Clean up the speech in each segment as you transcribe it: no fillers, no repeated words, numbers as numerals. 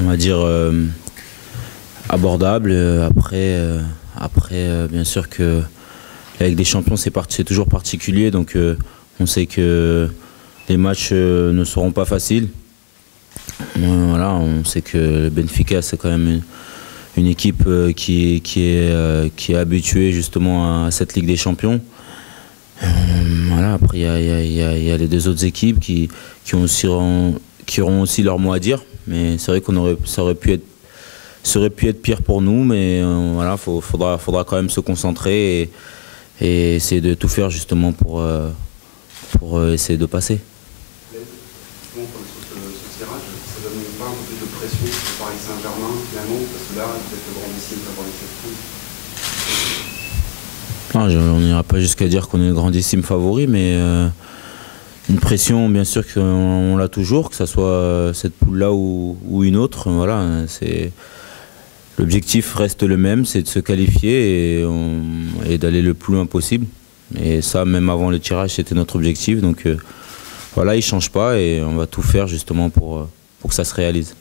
on va dire, abordable. Après, bien sûr que la Ligue des Champions, c'est toujours particulier. Donc, on sait que les matchs ne seront pas faciles. Voilà, on sait que le Benfica, c'est quand même une équipe qui est habituée justement à cette Ligue des Champions. Voilà, après, il y a les deux autres équipes qui auront aussi leur mot à dire. Mais c'est vrai ça aurait pu être pire pour nous. Mais voilà, faudra quand même se concentrer et essayer de tout faire justement pour essayer de passer. Bon, ce tirage, ça donne pas un peu plus de pression sur Paris Saint-Germain finalement, parce que là, vous êtes le grandissime favori de cette poule. Non, on n'ira pas jusqu'à dire qu'on est le grandissime favori, mais une pression, bien sûr qu'on l'a toujours, que ce soit cette poule-là ou une autre. Voilà, l'objectif reste le même, c'est de se qualifier et d'aller le plus loin possible. Et ça, même avant le tirage, c'était notre objectif. Donc voilà, il ne change pas et on va tout faire justement pour que ça se réalise.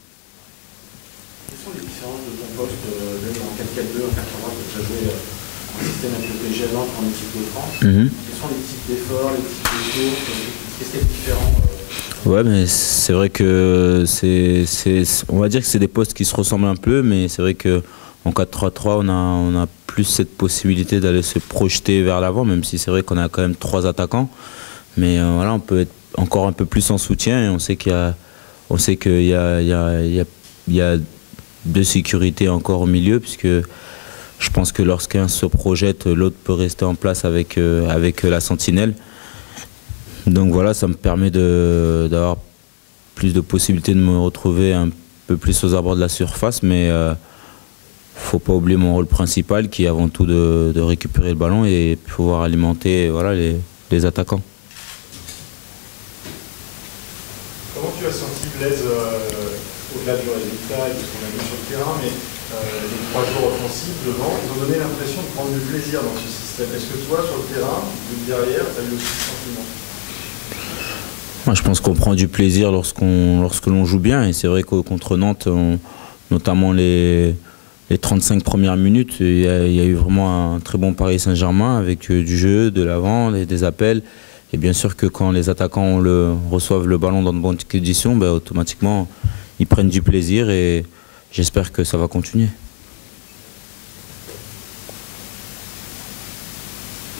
Quelles sont les différences de ton poste en 4-4-2, en 4-3, tu as joué un système avec le PSG à Nantes en équipe de France. Quels sont les types d'efforts, les types de courses, qu'est-ce qui est différent Ouais, mais c'est vrai que on va dire que c'est des postes qui se ressemblent un peu, mais c'est vrai qu'en 4-3-3, on a plus cette possibilité d'aller se projeter vers l'avant, même si c'est vrai qu'on a quand même 3 attaquants. Mais voilà, on peut être encore un peu plus en soutien et on sait qu'il y a de sécurité encore au milieu, puisque je pense que lorsqu'un se projette, l'autre peut rester en place avec la sentinelle. Donc voilà, ça me permet d'avoir plus de possibilités de me retrouver un peu plus aux abords de la surface, mais faut pas oublier mon rôle principal qui est avant tout de récupérer le ballon et pouvoir alimenter voilà, les attaquants. Comment tu as senti Blaise, au-delà du résultat et de ce qu'on a vu sur le terrain, mais les 3 jours offensifs devant, ils ont donné l'impression de prendre du plaisir dans ce système. Est-ce que toi, sur le terrain, derrière, tu as eu aussi ce sentiment? Moi, je pense qu'on prend du plaisir lorsque l'on joue bien. Et c'est vrai que contre Nantes, notamment les 35 premières minutes, il y a eu vraiment un très bon Paris Saint-Germain avec du jeu, de l'avant, des appels. Et bien sûr que quand les attaquants reçoivent le ballon dans de bonnes conditions, ben, automatiquement, ils prennent du plaisir et j'espère que ça va continuer.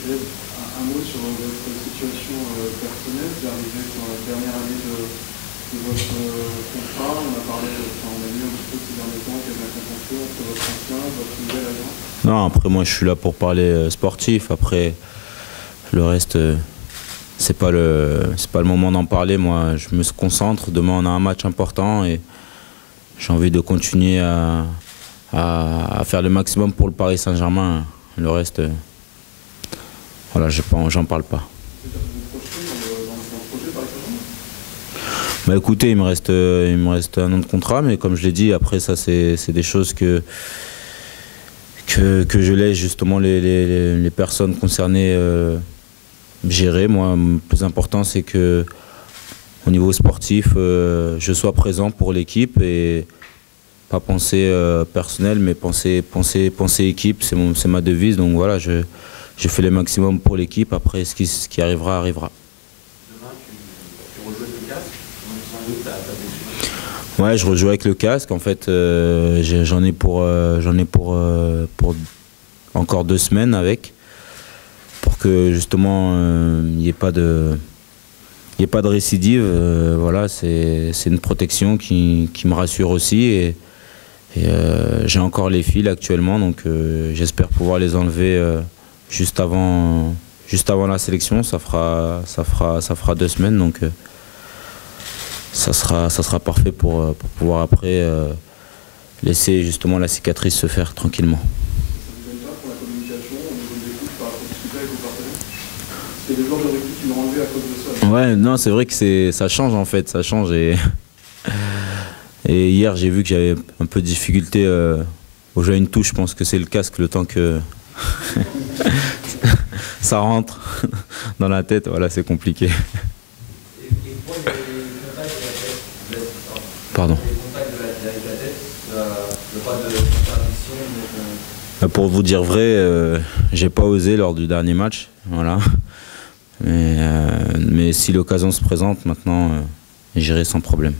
Un mot sur votre situation personnelle. Vous arrivez sur la dernière année de votre contrat. On a parlé, on a vu un petit peu ces derniers temps qu'il y avait un contentieux entre votre ancien et votre nouvel agent. Non, après moi je suis là pour parler sportif. Après le reste, c'est pas le moment d'en parler. Moi je me concentre. Demain on a un match important et j'ai envie de continuer à faire le maximum pour le Paris Saint-Germain. Le reste, voilà, j'en parle pas. Bah écoutez, il me reste un an de contrat, mais comme je l'ai dit, après ça c'est des choses que je laisse justement les personnes concernées gérer. Moi, le plus important c'est que au niveau sportif, je sois présent pour l'équipe et pas penser personnel, mais penser équipe, c'est ma devise. Donc voilà, je fais le maximum pour l'équipe. Après, ce qui arrivera, arrivera. Demain, tu rejoues avec le casque. Sans doute, ta blessure. Ouais, je rejoue avec le casque. En fait, j'en ai pour encore 2 semaines avec, pour que justement il n'y ait pas de récidive. Voilà, c'est une protection qui me rassure aussi. Et j'ai encore les fils actuellement, donc j'espère pouvoir les enlever juste avant la sélection. Ça fera 2 semaines, donc ça sera parfait pour pouvoir après laisser justement la cicatrice se faire tranquillement. Ça vous aide pas pour la communication au niveau des écoutes par rapport à discuter avec vos partenaires? C'est des joueurs de rugby qui l'ont enlevé à cause de ça. Ouais, non, c'est vrai que ça change en fait, ça change. Et hier, j'ai vu que j'avais un peu de difficulté au jeu à une touche. Je pense que c'est le casque, le temps que ça rentre dans la tête. Voilà, c'est compliqué. Et pour les contacts de la tête, Pardon. les contacts avec la tête, Il n'y a pas de contradiction. Pour vous dire vrai, j'ai pas osé lors du dernier match. Voilà. Mais si l'occasion se présente, maintenant, j'irai sans problème.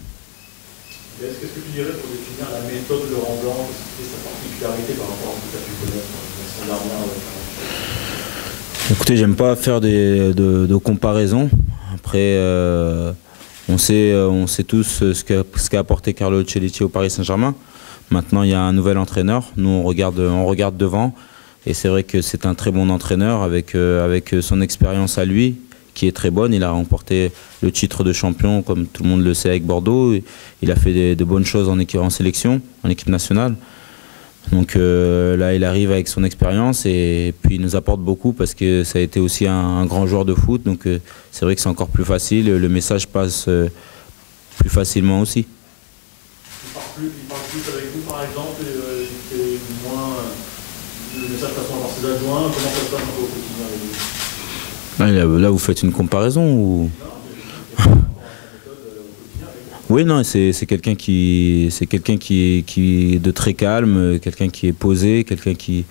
Qu'est-ce que tu dirais pour définir la méthode de Laurent Blanc, et sa particularité par rapport à ce que tu as pu connaître dans son dernière? Écoutez, j'aime pas faire de comparaisons. Après, on sait tous ce qu'a apporté Carlo Ancelotti au Paris Saint-Germain. Maintenant, il y a un nouvel entraîneur. Nous, on regarde devant. Et c'est vrai que c'est un très bon entraîneur avec son expérience à lui, qui est très bonne. Il a remporté le titre de champion, comme tout le monde le sait, avec Bordeaux. Il a fait de bonnes choses en sélection, en équipe nationale. Donc là, il arrive avec son expérience et puis il nous apporte beaucoup parce que ça a été aussi un grand joueur de foot. Donc c'est vrai que c'est encore plus facile. Le message passe plus facilement aussi. Il parle plus avec vous, par exemple, et moins, le message passe moins par ses adjoints. Comment ça se passe un peu au quotidien avec vous? Là, vous faites une comparaison ou... Oui, non, c'est quelqu'un qui est de très calme, quelqu'un qui est posé, quelqu'un qui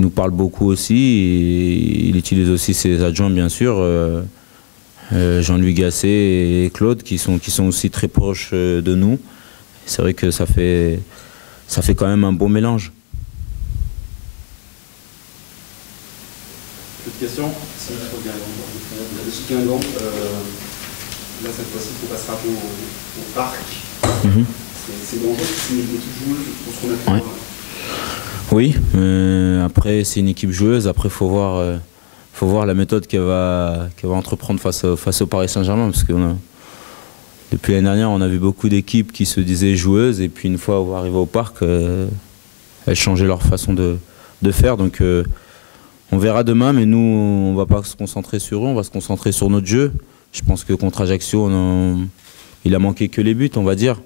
nous parle beaucoup aussi. Et il utilise aussi ses adjoints, bien sûr, Jean-Louis Gasset et Claude, qui sont aussi très proches de nous. C'est vrai que ça fait quand même un bon mélange. Petite question, si Guingamp, là cette fois-ci, il faut passer au parc. C'est dangereux, c'est une équipe joueuse pour ce qu'on a pu voir. Oui, après c'est une équipe joueuse, après il faut voir la méthode qu'elle va entreprendre face au Paris Saint-Germain, parce que depuis l'année dernière, on a vu beaucoup d'équipes qui se disaient joueuses, et puis une fois arrivées au parc, elles changeaient leur façon de faire. Donc on verra demain, mais nous, on ne va pas se concentrer sur eux, on va se concentrer sur notre jeu. Je pense que contre Ajaccio, il a manqué que les buts, on va dire.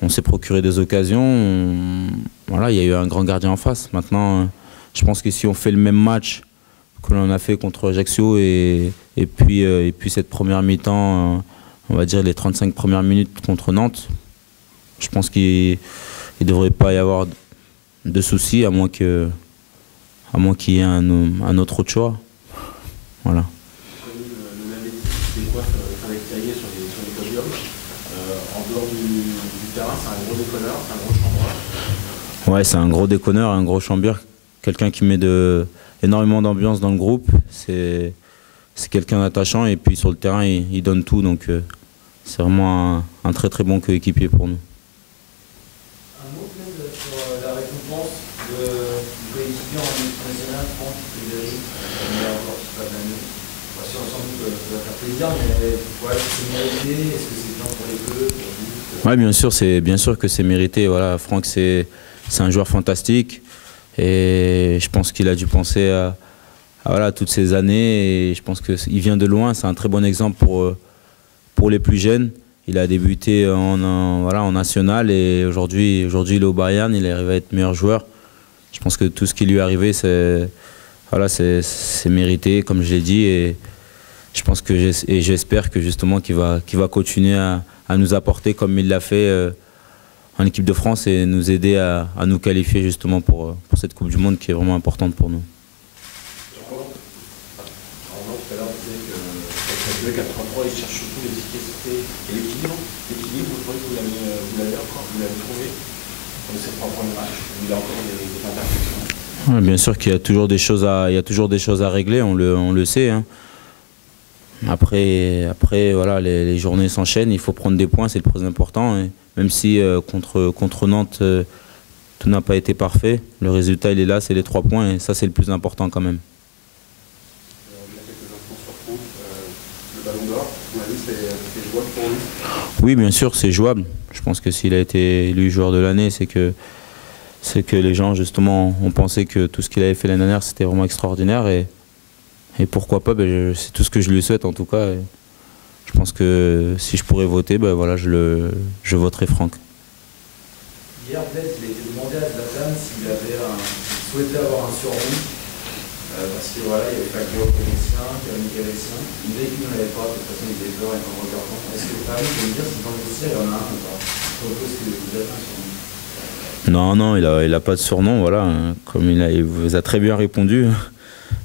On s'est procuré des occasions. Voilà, il y a eu un grand gardien en face. Maintenant, je pense que si on fait le même match que l'on a fait contre Ajaccio et puis cette première mi-temps, on va dire les 35 premières minutes contre Nantes, je pense qu'il ne devrait pas y avoir de soucis, à moins qu'il y ait un autre choix. Voilà. En dehors du terrain, c'est un gros déconneur, c'est un gros chambreur. Ouais, c'est un gros déconneur, un gros chambreur. Quelqu'un qui met énormément d'ambiance dans le groupe. C'est quelqu'un d'attachant et puis sur le terrain, il donne tout. Donc c'est vraiment un très très bon coéquipier pour nous. Un mot peut-être sur la récompense du coéquipier en équipe nationale, Franck Ribéry, le meilleur joueur qui passe l'année. Sans doute ça va faire plaisir, mais voilà, c'est mérité. Est-ce que c'est bien pour les deux, pour vous? Oui, bien sûr que c'est mérité. Voilà, Franck, c'est un joueur fantastique et je pense qu'il a dû penser à voilà, toutes ces années et je pense qu'il vient de loin. C'est un très bon exemple pour les plus jeunes. Il a débuté en national et aujourd'hui il est au Bayern, il est arrivé à être meilleur joueur. Je pense que tout ce qui lui est arrivé, c'est mérité, comme je l'ai dit, et je pense que j'espère que justement qu'il va continuer à nous apporter comme il l'a fait en équipe de France et nous aider à nous qualifier justement pour cette Coupe du Monde qui est vraiment importante pour nous. Tout à l'heure, vous disiez que 4-3-3, il cherche surtout l'efficacité et l'équilibre. L'équilibre, vous trouvez que vous l'avez trouvé dans ces 3 premiers matchs? Il y a encore des imperfections? Ouais, bien sûr qu'il y a toujours des choses à régler, on le sait. Hein. Après voilà, les journées s'enchaînent, il faut prendre des points, c'est le plus important. Et même si contre Nantes, tout n'a pas été parfait, le résultat il est là, c'est les 3 points et ça c'est le plus important quand même. Il y a quelques instants sur Franck, le Ballon d'Or, on a vu, c'est jouable pour lui? Oui, bien sûr, c'est jouable. Je pense que s'il a été élu joueur de l'année, c'est que les gens justement ont pensé que tout ce qu'il avait fait l'année dernière c'était vraiment extraordinaire et pourquoi pas, c'est tout ce que je lui souhaite en tout cas. Et je pense que si je pourrais voter, voilà, je voterai Franck. Hier, Blaise, il a été demandé à Zlatan s'il souhaitait avoir un surnom, parce que voilà, il y avait pas que Gallien, Camille Gallien. Il disait qu'il n'en avait pas, de toute façon il avait peur et en regardant. Est-ce que Paris peut me dire si dans le dossier il y en a un ou pas? Je propose que vous êtes un surnom. Non, non, il a pas de surnom, voilà. Comme il vous a très bien répondu.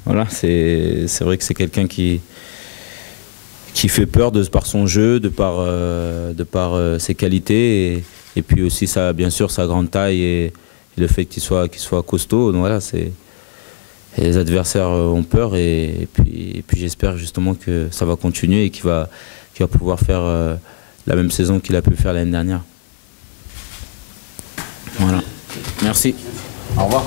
Voilà, c'est vrai que c'est quelqu'un qui fait peur par son jeu, de par ses qualités et puis aussi bien sûr sa grande taille et le fait qu'il soit costaud. Donc voilà, les adversaires ont peur et puis j'espère justement que ça va continuer et qu'il va pouvoir faire la même saison qu'il a pu faire l'année dernière. Voilà. Merci. Au revoir.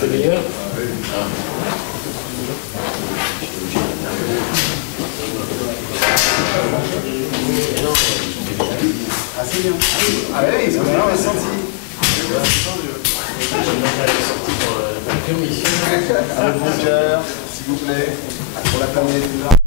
C'est meilleur. Ah, c'est bien. Ah oui, ils sont bien, on est sortis. Le bon cœur, s'il vous plaît, pour la planète.